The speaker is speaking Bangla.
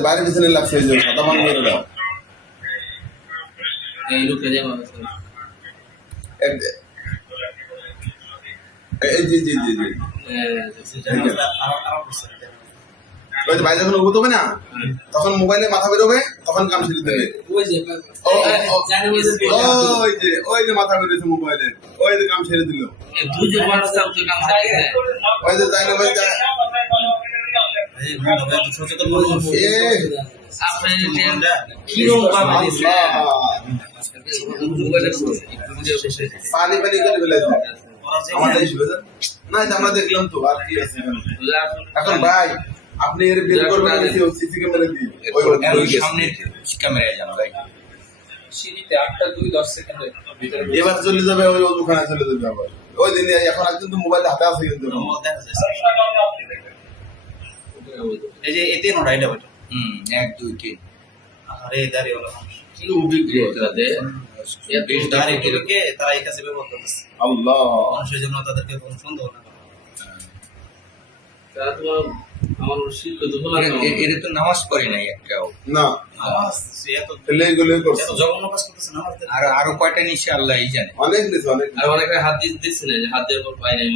বাইরে পিছনে লাগছে যে সাদা মান করে দাও। এই লোকটা যেমন এক- এই জি জি জি জি। ওই যে বাইরে যখন উঠতে হবে না? তখন মোবাইলে মাথা বেরোবে তখন কাম ছেড়ে দেবে। ওই যে ও, ও, জানি ওই যে ওই যে মাথা বেরোছে মোবাইলে। ওই যে কাম ছেড়ে দিল। ওই যে তাই না ভাই সচেতন এ আপনি এটা কিরম ভাবে দিচ্ছে? আল্লাহ। পানি পানি করে ফেলেছে আমাদের না আমরা দেখলাম তো আর কি আছে এখন। ভাই আপনি এর বের করবেন সিসি ক্যামেরা দিয়ে। ওই ওই সামনে ক্যামেরায় জানো ভাই। সিঁড়িতে আটটা দুই দশ এবার চলে যাবে ওই দোকানে চলে যাবে আবার। ওই দিন এখন আর কিন্তু মোবাইল হাতে আছে কিন্তু। এই যে এতে নোড়া এটা বেটা হুম এক দুই তিন। আরে দাঁড়িয়ে হলো কি অভিজ্ঞতা দে বেশ দাঁড়িয়ে কে তারা এই কাছে ব্যবহার করতেছে। আল্লাহ। মানুষের জন্য তাদেরকে কোনো সন্দেহ না তারা তোমার আমার শিক্ষিত হলো না তো নামাজ পড়ে নাই একটাও। না। নামাজ জঘন্য কাজ করতেছে নামাজ আর আরও কয়টা নিচে আল্লাহই জানে। অনেক নিছে অনেক আর অনেকে হাত দিয়ে দিচ্ছে না যে হাত দেওয়ার পর পাই নাই।